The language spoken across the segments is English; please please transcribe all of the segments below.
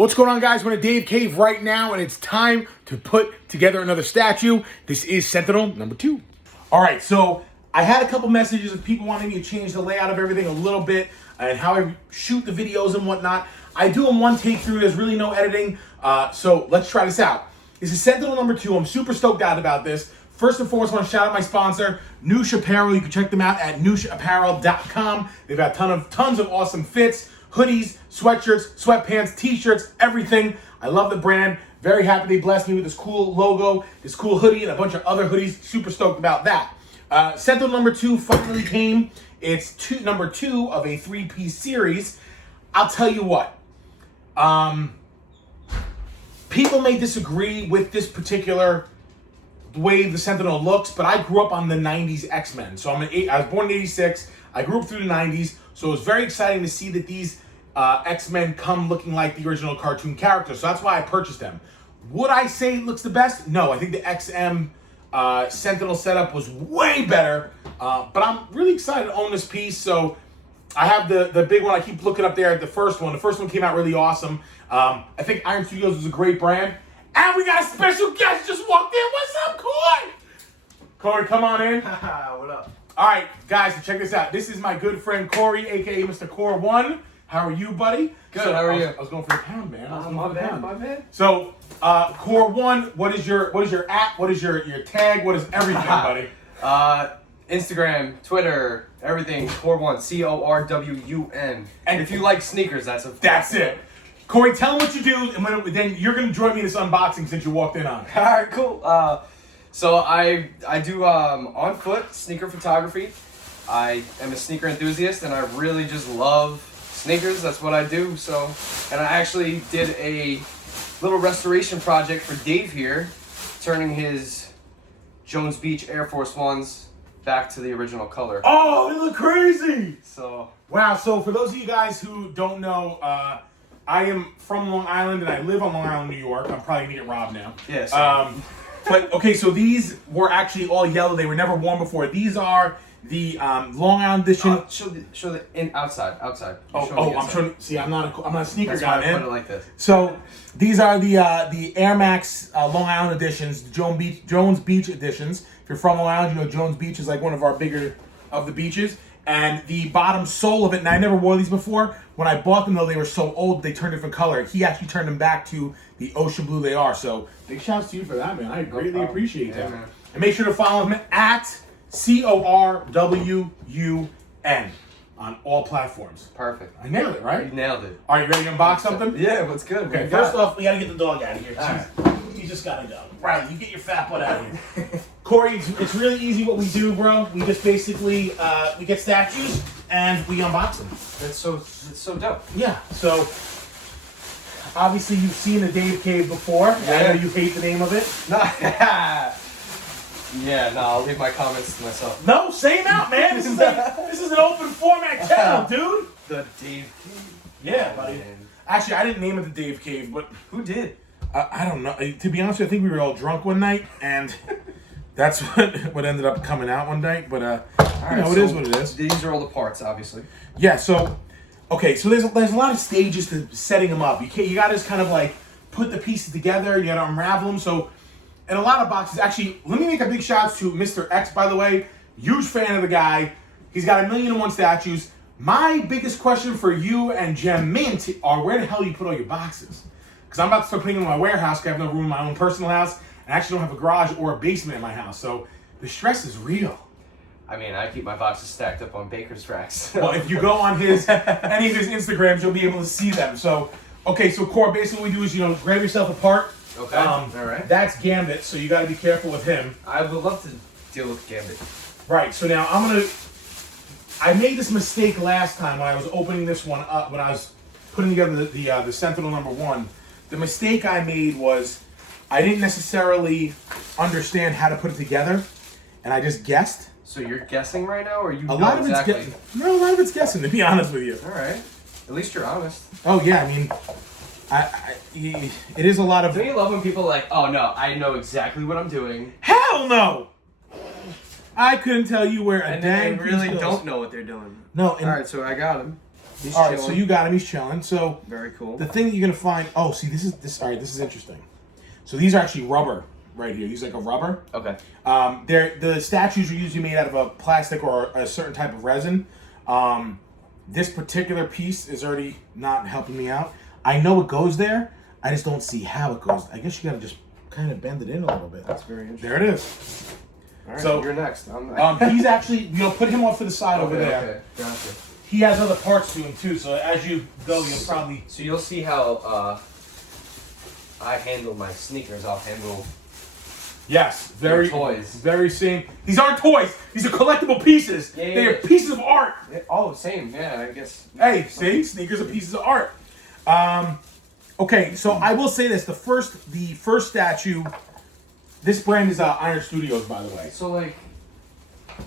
What's going on, guys? We're in a Dave Cave right now, and it's time to put together another statue. This is Sentinel number 2. All right, so I had a couple messages of people wanting me to change the layout of everything a little bit and how I shoot the videos and whatnot. I do them one take through. There's really no editing, so let's try this out. This is Sentinel number 2. I'm super stoked out about this. First and foremost, I want to shout out my sponsor, Noosh Apparel. You can check them out at noosapparel.com. They've got tons of awesome fits. Hoodies, sweatshirts, sweatpants, t-shirts, everything. I love the brand. Very happy they blessed me with this cool logo, this cool hoodie, and a bunch of other hoodies. Super stoked about that. Sentinel number 2 finally came. It's number 2 of a 3-piece series. I'll tell you what. People may disagree with this particular way the Sentinel looks, but I grew up on the 90s X-Men. So I was born in 86. I grew up through the 90s. So it was very exciting to see that these X-Men come looking like the original cartoon characters. So that's why I purchased them. Would I say it looks the best? No, I think the XM Sentinel setup was way better. But I'm really excited to own this piece. So I have the big one. I keep looking up there at the first one. The first one came out really awesome. I think Iron Studios is a great brand. And we got a special guest just walked in. What's up, Corey? Corey, come on in. What up? All right, guys, so check this out. This is my good friend Corey, a.k.a. Mr. Core1. How are you, buddy? Good, how are you? I was going for the pound, man. My bad. So, Core1, what is your app? What is your tag? What is everything, buddy? Instagram, Twitter, everything. Core1, CORWUN. And if you like sneakers, that's it. Corey, tell them what you do, and then you're going to join me in this unboxing since you walked in on it. All right, cool. So I do on foot sneaker photography. I am a sneaker enthusiast, and I really just love sneakers. That's what I do. So, and I actually did a little restoration project for Dave here, turning his Jones Beach Air Force Ones back to the original color. Oh, they look crazy! So wow. So for those of you guys who don't know, I am from Long Island, and I live on Long Island, New York. I'm probably gonna get robbed now. yes. But, okay, so these were actually all yellow. They were never worn before. These are the Long Island edition. Show the outside. I'm showing. See, I'm not a sneaker That's guy, why I man. put it like this. So these are the Air Max Long Island editions, the Jones Beach editions. If you're from Long Island, you know Jones Beach is like one of our bigger of the beaches. And the bottom sole of it, and I never wore these before. When I bought them, though, they were so old, they turned a different color. He actually turned them back to the ocean blue they are. So big shouts to you for that, man. I greatly appreciate that. Man. And make sure to follow him at CORWUN on all platforms. Perfect. I nailed it, right? You nailed it. All right, you ready to unbox something? Yeah, what's good? Okay, first off, we got to get the dog out of here. You just got to go. Riley, you get your fat butt out of here. Corey, it's really easy what we do, bro. We just basically, we get statues and we unbox them. That's so dope. Yeah, so obviously you've seen the Dave Cave before. Yeah. I know you hate the name of it. Yeah, no, I'll leave my comments to myself. No, say them out, man. This is an open format channel, dude. The Dave Cave. Yeah, buddy. Man. Actually, I didn't name it the Dave Cave, but Who did? I don't know. To be honest with you, I think we were all drunk one night, and that's what ended up coming out one night. But it is what it is. These are all the parts, obviously. Yeah. So, okay. So there's a lot of stages to setting them up. You got to just kind of like put the pieces together. You got to unravel them. So, in a lot of boxes, actually, let me make a big shout out to Mr. X. By the way, huge fan of the guy. He's got 1,000,001 statues. My biggest question for you and Gem Mint are where the hell you put all your boxes? Because I'm about to start putting them in my warehouse because I have no room in my own personal house. And I actually don't have a garage or a basement in my house. So the stress is real. I mean, I keep my boxes stacked up on baker's racks. Well, if you go on any of his Instagrams, you'll be able to see them. So, okay, so Core, basically what we do is, grab yourself apart. Okay, all right. That's Gambit, so you got to be careful with him. I would love to deal with Gambit. Right, so now I made this mistake last time when I was opening this one up, when I was putting together the Sentinel number 1. The mistake I made was I didn't necessarily understand how to put it together, and I just guessed. So you're guessing right now, or you A know lot of exactly? it's guessing. No, a lot of it's guessing, to be honest with you. All right. At least you're honest. Oh yeah, I mean, it is a lot of. Don't you love when people are like, oh no, I know exactly what I'm doing? Hell no! I couldn't tell you where a And dang they really piece goes. don't know what they're doing. No, and All right, so I got him. He's All right, chilling. so you got him. He's chilling. So Very cool. the thing that you're gonna find. Oh, see, this is all right. This is interesting. So these are actually rubber right here. These are like a rubber. Okay. The statues are usually made out of a plastic or a certain type of resin. This particular piece is already not helping me out. I know it goes there. I just don't see how it goes. I guess you gotta just kind of bend it in a little bit. That's very interesting. There it is. All right, So you're next. he's actually, put him off to the side over there. Okay, gotcha. He has other parts to him too. So as you go, you'll probably. So you'll see how I handle my sneakers. I'll handle. Yes, very toys. Very same. These aren't toys. These are collectible pieces. Yeah, They are pieces of art. Oh, same. Yeah, I guess. Hey, see, sneakers are pieces of art. Okay, so I will say this: the first statue. This brand is Iron Studios, by the way. So like.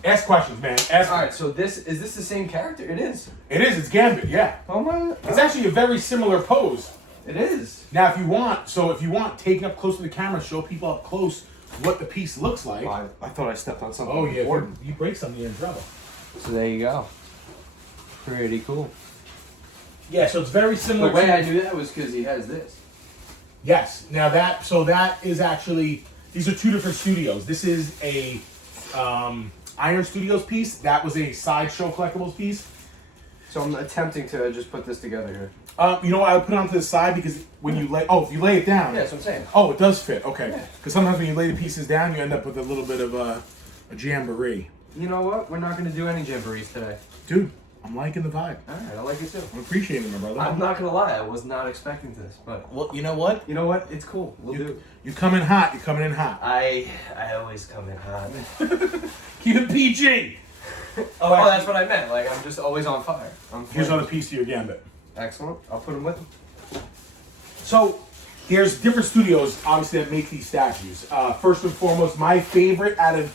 Ask questions, man. Ask. All right. So is this the same character? It is. It is. It's Gambit. Yeah. Oh my. It's actually a very similar pose. It is. Now, if you want, take it up close to the camera, show people up close what the piece looks like. Oh, I thought I stepped on something. Oh yeah, important. if you break something, you're in trouble. So there you go. Pretty cool. Yeah, so it's very similar. The way I knew that was because he has this. Yes. Now that is actually, these are two different studios. This is a Iron Studios piece. That was a Sideshow Collectibles piece. So I'm attempting to just put this together here. You know what? I would put it onto the side because when you if you lay it down. Yeah, that's what I'm saying. Oh, it does fit. Okay. Yeah. Because sometimes when you lay the pieces down, you end up with a little bit of a jamboree. You know what? We're not going to do any jamborees today. Dude, I'm liking the vibe. All right, I like it too. I'm appreciating it, my brother. I'm not going to lie. I was not expecting this, but Well, you know what? you know what? It's cool. We'll do. You come in hot. You're coming in hot. I always come in hot. Keep it PG. Oh, that's what I meant. Like I'm just always on fire. Here's another piece to your Gambit. Excellent. I'll put them with him. So, there's different studios, obviously, that make these statues. First and foremost, my favorite out of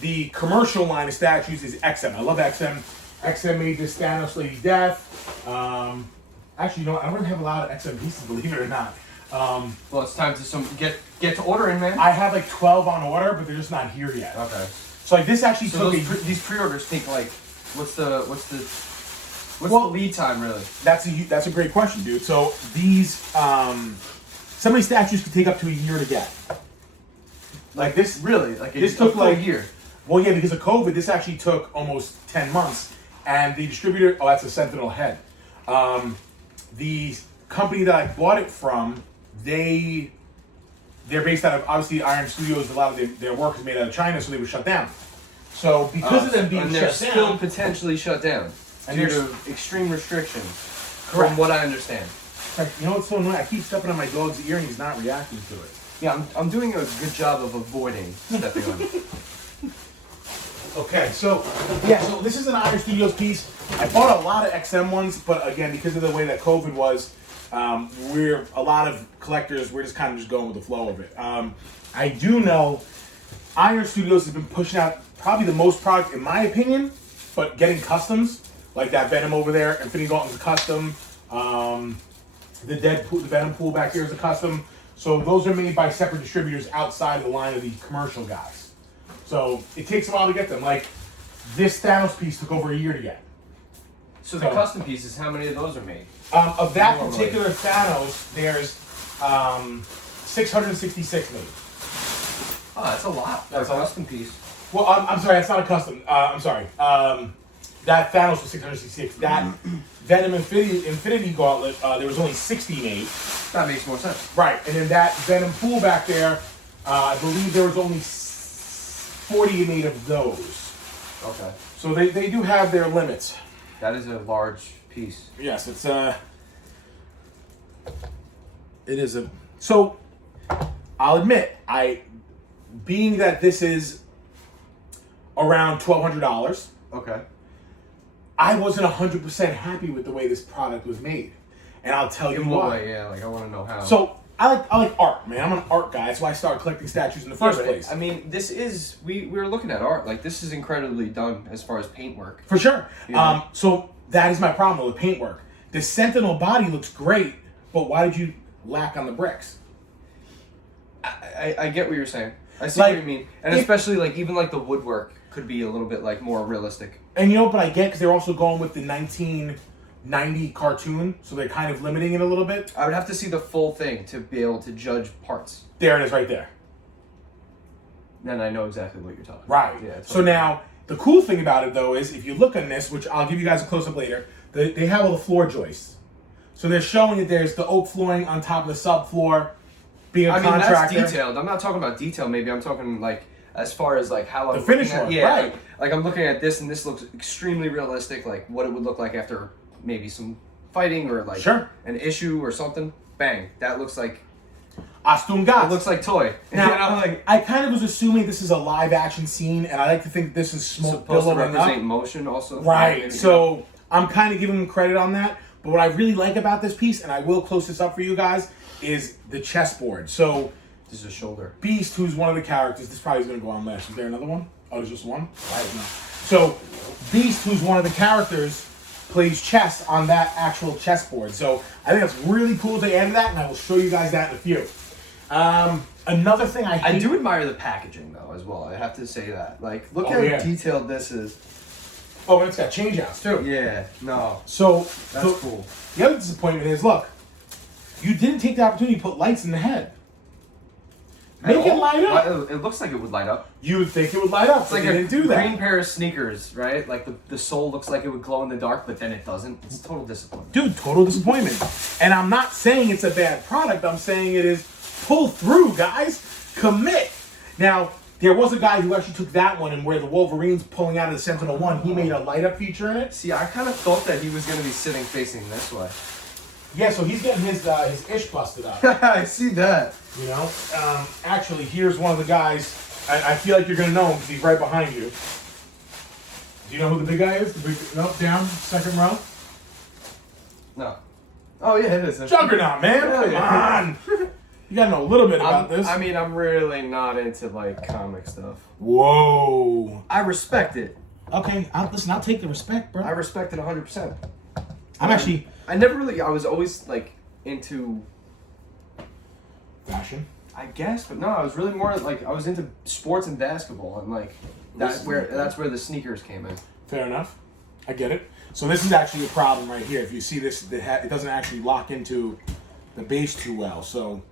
the commercial line of statues is XM. I love XM. XM made this Thanos Lady Death. Actually, you know what? I don't have a lot of XM pieces, believe it or not. Well, it's time to get to ordering, man. I have like 12 on order, but they're just not here yet. Okay. So like this actually So took these pre-orders take like, what's the Well, lead time really? That's a great question, dude. So these some of these statues could take up to a year to get. Like this, Really? Like this took like a year. Well, yeah, because of COVID, this actually took almost 10 months. And the distributor, that's a Sentinel head. The company that I bought it from, they're based out of, obviously, Iron Studios. A lot of their work is made out of China, so they were shut down. So because of them being and they're shut still down, potentially shut down And due they're- to extreme restrictions, Correct. from what I understand. like, you know what's so annoying? I keep stepping on my dog's ear and he's not reacting to it. Yeah, I'm doing a good job of avoiding stepping on it. Okay, so yeah, so this is an Iron Studios piece. I bought a lot of XM ones, but again, because of the way that COVID was, we're a lot of collectors. We're just kind of just going with the flow of it. I do know Iron Studios has been pushing out probably the most product, in my opinion, but getting customs like that Venom over there. Infinity Gauntlet's a custom. The Venom pool back here is a custom. So those are made by separate distributors outside of the line of the commercial guys. So it takes a while to get them. Like this Thanos piece took over a year to get. So the custom pieces, how many of those are made? Of that Normally. particular Thanos, there's 666 made. Oh, that's a lot. That's That's a a lot. custom piece. Well, I'm sorry, that's not a custom. I'm sorry. That Thanos was 666. That Venom Infinity Gauntlet, there was only 60 made. That makes more sense. Right, and then that Venom pool back there, I believe there was only 40 made of those. Okay. So they do have their limits. That is a large piece. Yes, it is a. So, I'll admit, being that this is around $1,200, Okay. I wasn't 100% happy with the way this product was made, and I'll tell you In what why. way? Yeah, like I want to know how. So I like art, man. I'm an art guy. That's why I started collecting statues in the first place. I mean, this is we were looking at art. Like this is incredibly done as far as paintwork. For sure. Yeah. So that is my problem with paintwork. The Sentinel body looks great, but why did you lack on the bricks? I get what you're saying. I see Like, what you mean, and if- especially like even like the woodwork could be a little bit like more realistic. And you know, but I get because they're also going with the 90 cartoon, so they're kind of limiting it a little bit. I would have to see the full thing to be able to judge parts. There it is right there. Then I know exactly what you're talking Right. about. Yeah, So now, the cool thing about it, though, is if you look on this, which I'll give you guys a close-up later, they have all the floor joists. So they're showing that there's the oak flooring on top of the subfloor, being a contractor. That's detailed. I'm not talking about detail, maybe. I'm talking, like, as far as, like, how I'm The finish looking at, work, yeah, right. Like, I'm looking at this, and this looks extremely realistic, like, what it would look like after maybe some fighting or, like, Sure. an issue or something. Bang. That looks like... Astungas. It looks like toy. Now, you know, like, I kind of was assuming this is a live action scene, and I like to think this is smoke supposed to billowing represent up. motion also. Right. So I'm kind of giving them credit on that. But what I really like about this piece, and I will close this up for you guys, is the chessboard. So This is a shoulder. Beast, who's one of the characters, this probably is going to go on last. Is there another one? Oh, there's just one? I don't know. So Beast, who's one of the characters, plays chess on that actual chessboard. So I think that's really cool they added that, and I will show you guys that in a few. Another thing I hate... I do admire the packaging though as well. I have to say that. Like, look Oh, how yeah. detailed this is. Oh, and it's got changeouts too. Yeah. No. So That's cool. The other disappointment is, look, you didn't take the opportunity to put lights in the head. Make it light up. It looks like it would light up. You would think it would light up, It's but like they a didn't do that. green pair of sneakers, right? Like the sole looks like it would glow in the dark, but then it doesn't. It's total disappointment. Dude, total disappointment. And I'm not saying it's a bad product. I'm saying it is pull through, guys. Commit. Now, there was a guy who actually took that one, and where the Wolverine's pulling out of the Sentinel 1, he made a light up feature in it. See, I kind of thought that he was going to be sitting facing this way. Yeah, so he's getting his ish busted up. I see that. You know? Actually, here's one of the guys. I feel like you're going to know him because he's right behind you. Do you know who the big guy is? The big, nope, down, second row. No. Oh, yeah, it is. Juggernaut, man. Come on. You got to know a little bit about this. I mean, I'm really not into, like, comic stuff. Whoa. I respect it. Okay, listen, I'll take the respect, bro. I respect it 100%. I'm actually... I never really... I was always, like, into... Fashion? I guess, but no, I was really more, like, I was into sports and basketball, and, like, that's where the sneakers came in. Fair enough. I get it. So this is actually a problem right here. If you see this, it doesn't actually lock into the base too well. So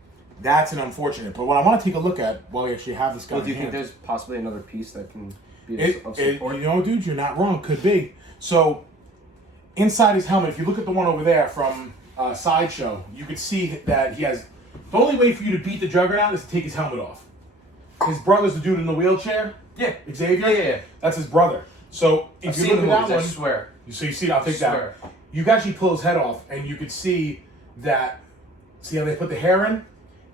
that's an unfortunate. But what I want to take a look at while we actually have this guy Well, do you in think hand, there's possibly another piece that can be of you support? know, dude, you're not wrong. Could be. So inside his helmet, if you look at the one over there from Sideshow, you could see that he has... The only way for you to beat the Juggernaut is to take his helmet off. His brother's the dude in the wheelchair. Yeah. Xavier? Yeah. That's his brother. So if I've you seen look the at movies, that I one... swear. So you see, I'll take Swear. that. You can actually pull his head off, and you could see that. See how they put the hair in?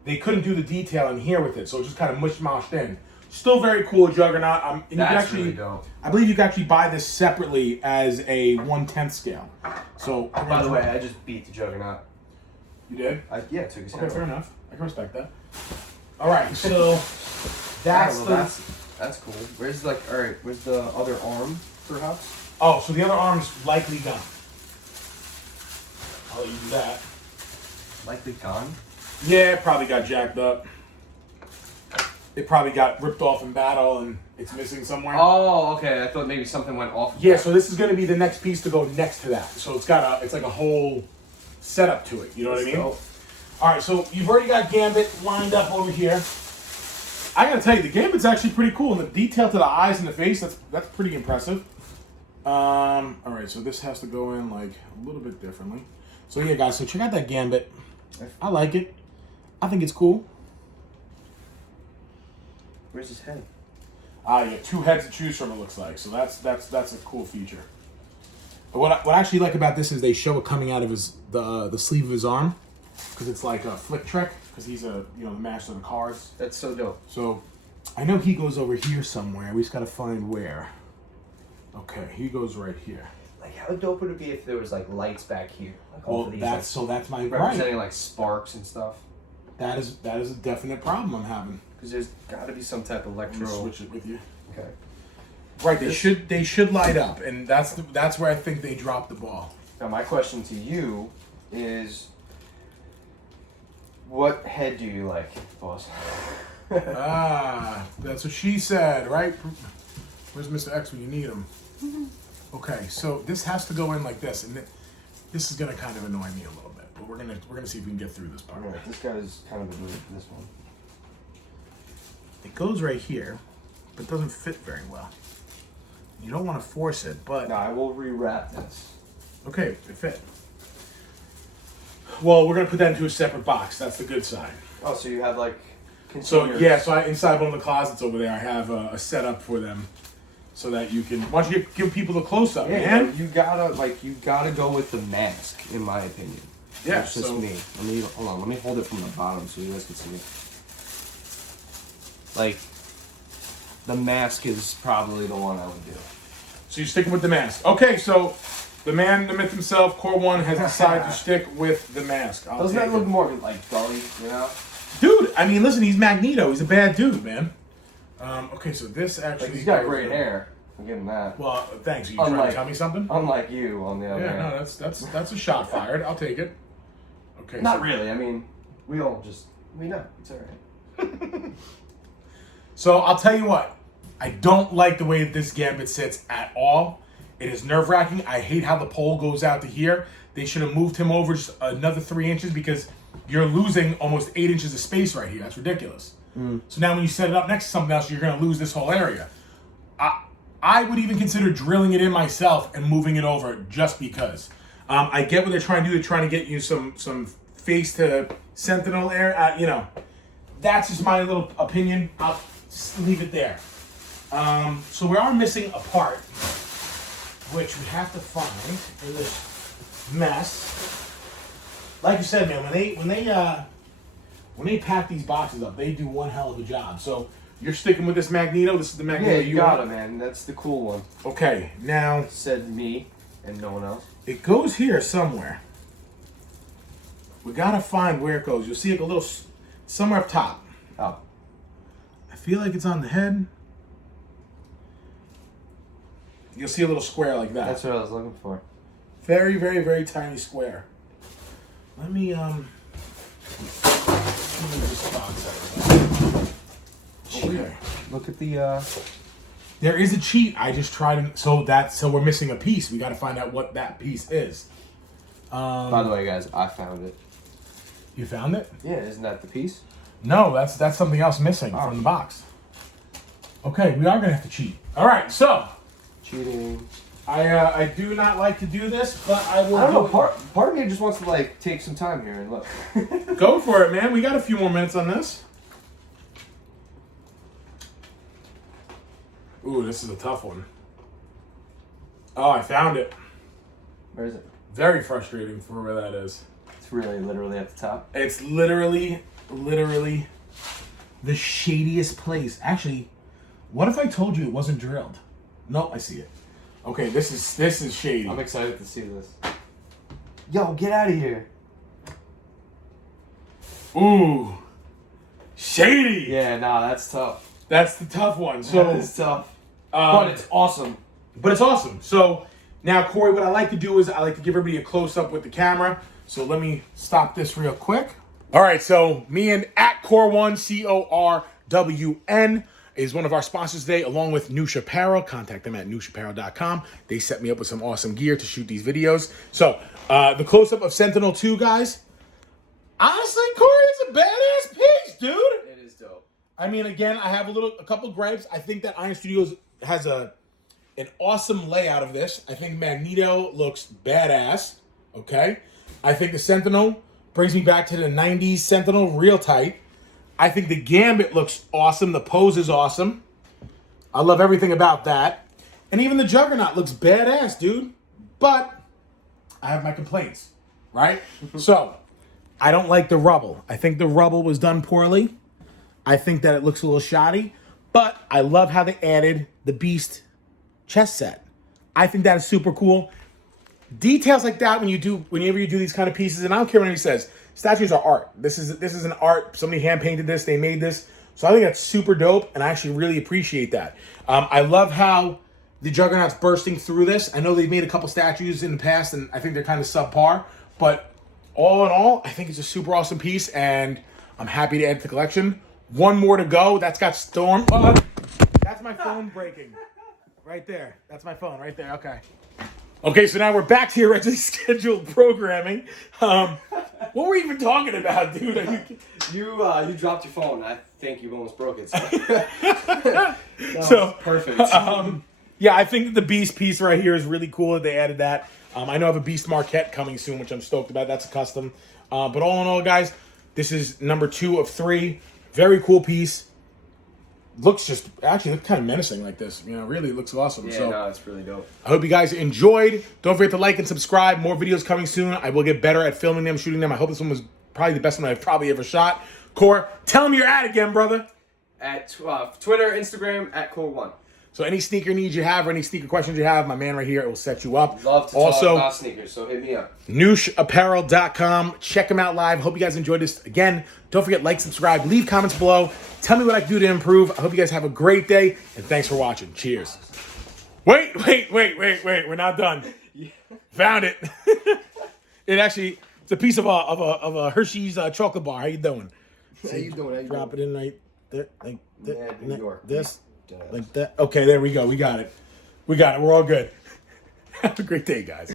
They couldn't do the detail in here with it, so it just kind of mush-moshed in. Still very cool, Juggernaut. And you can That's actually, really dope. I believe you can actually buy this separately as a 1/10 scale. So By the way, I just beat the Juggernaut. you did? Yeah, I took his Okay, head fair off. enough. I can respect that. All right, so that's That's cool. Where's the other arm, perhaps? Oh, so the other arm's likely gone. I'll let you do that. Likely gone. Yeah, it probably got jacked up. It probably got ripped off in battle and it's missing somewhere. Oh, okay. I thought maybe something went off. Yeah, so this is going to be the next piece to go next to that. So it's like a whole setup to it. You know what I mean? Dope. All right, so you've already got Gambit lined up over here. I got to tell you, the Gambit's actually pretty cool. And the detail to the eyes and the face, that's pretty impressive. All right, so this has to go in like a little bit differently. So yeah, guys, so check out that Gambit. I like it. I think it's cool. Where's his head? You got two heads to choose from, it looks like. So that's a cool feature. But what I actually like about this is they show it coming out of the sleeve of his arm, because it's like a flick trick, because he's the master of the cards. That's so dope. So I know he goes over here somewhere. We just got to find where. Okay, he goes right here. Like, how dope would it be if there was like lights back here? Like all Well, of these, that's my representing right. like sparks and stuff. That is a definite problem I'm having. Because there's got to be some type of Let me electro. switch it with you. Okay. Right, they should light up, and that's where I think they dropped the ball. Now my question to you is, what head do you like, boss? That's what she said, right? Where's Mr. X when you need him? Okay, so this has to go in like this, and This is gonna kind of annoy me a little bit, but we're gonna see if we can get through this part. All right, this guy's kind of annoying for this one. It goes right here, but doesn't fit very well. You don't want to force it, but No, I will rewrap this. okay, it fit. Well, we're gonna put that into a separate box. That's the good side. Oh, so you have like So containers. yeah, so inside one of the closets over there, I have a setup for them, so that you can. Why don't you give people the close up, Yeah, man? you gotta go with the mask, in my opinion. Yeah, That's just so- me. Hold on. Let me hold it from the bottom so you guys can see it. Like, the mask is probably the one I would do. So you're sticking with the mask. Okay, so the man, the myth himself, Core One, has decided to stick with the mask. Doesn't that look more like gully, you know? Dude, I mean, listen, he's Magneto. He's a bad dude, man. Okay, so this actually. Like, he's got great hair. I'm getting that. Well, thanks. Are you trying to tell me something? Unlike you, on the other Yeah, hand. no, that's a shot fired. I'll take it. Okay. Not so, really. I mean, we know. It's alright. So I'll tell you what. I don't like the way that this gambit sits at all. It is nerve-wracking. I hate how the pole goes out to here. They should have moved him over just another 3 inches because you're losing almost 8 inches of space right here. That's ridiculous. So now when you set it up next to something else, you're going to lose this whole area. I would even consider drilling it in myself and moving it over just because. I get what they're trying to do. They're trying to get you some face to Sentinel air. That's just my little opinion. I'll just leave it there. So we are missing a part, which we have to find in this mess. Like you said, man, when they pack these boxes up, they do one hell of a job. So you're sticking with this Magneto. This is the Magneto Yeah, you you got want? it, man. That's the cool one. Okay, now Said me and no one else. it goes here somewhere. We gotta find where it goes. You'll see it a little somewhere up top. Oh. I feel like it's on the head. You'll see a little square like that. That's what I was looking for. Very, very, very tiny square. Let me move this box out. Okay. Look at the, There is a cheat. I just tried so we're missing a piece. We got to find out what that piece is. By the way, guys, I found it. You found it? Yeah, isn't that the piece? No, that's something else missing from the box. Okay, we are gonna have to cheat. All right, so Cheating. I do not like to do this, but I will. I don't know. Part of me just wants to like take some time here and look. Go for it, man. We got a few more minutes on this. Ooh, this is a tough one. Oh, I found it. Where is it? Very frustrating for where that is. It's really literally at the top. It's literally the shadiest place. Actually, what if I told you it wasn't drilled? No, I see it. Okay, this is shady. I'm excited to see this. Yo, get out of here. Ooh, shady. Yeah, nah, that's tough. That's the tough one. That So, is tough. But it's awesome. but it's awesome. So now, Corey, what I like to do is I like to give everybody a close up with the camera. So let me stop this real quick. All right, so me and at Core1, CORWN, is one of our sponsors today, along with Noosh Apparel. Contact them at nooshapparel.com. They set me up with some awesome gear to shoot these videos. So the close up of Sentinel 2, guys. Honestly, Corey, it's a badass piece, dude. It is dope. I mean, again, I have a couple gripes. I think that Iron Studios has an awesome layout of this. I think Magneto looks badass. Okay, I think the Sentinel brings me back to the '90s Sentinel, real tight. I think the Gambit looks awesome. The pose is awesome. I love everything about that, and even the Juggernaut looks badass, dude. But I have my complaints, right? So I don't like the rubble. I think the rubble was done poorly. I think that it looks a little shoddy, but I love how they added the Beast chest set. I think that is super cool. Details like that whenever you do these kind of pieces, and I don't care what anybody says, statues are art. This is an art. Somebody hand painted this. They made this. So I think that's super dope, and I actually really appreciate that. I love how the Juggernaut's bursting through this. I know they've made a couple statues in the past, and I think they're kind of subpar, but all in all, I think it's a super awesome piece, and I'm happy to add to the collection. One more to go. That's got Storm. That's my phone breaking. Right there. That's my phone right there. Okay. Okay, so now we're back to your regularly scheduled programming. What were we even talking about, dude? You dropped your phone. I think you almost broke it. So perfect. Yeah, I think that the Beast piece right here is really cool that they added that. I know I have a Beast Marquette coming soon, which I'm stoked about. That's a custom. But all in all, guys, this is number 2 of 3. Very cool piece. Looks kind of menacing like this. You know, really looks awesome. Yeah, so, no, it's really dope. I hope you guys enjoyed. Don't forget to like and subscribe. More videos coming soon. I will get better at filming them, shooting them. I hope this one was probably the best one I've probably ever shot. Core, tell them your ad again, brother. At Twitter, Instagram, at Core1. So any sneaker needs you have or any sneaker questions you have, my man right here, it will set you up. Love to talk about sneakers, so hit me up. NooshApparel.com. Check them out live. Hope you guys enjoyed this. Again, don't forget, like, subscribe, leave comments below. Tell me what I can do to improve. I hope you guys have a great day, and thanks for watching. Cheers. Wait. We're not done. Yeah. Found it. It's a piece of a Hershey's chocolate bar. How you doing? How you doing? Drop it in right there. Like New York. This. Like that. Okay, there we go. We got it. We're all good. Have a great day, guys.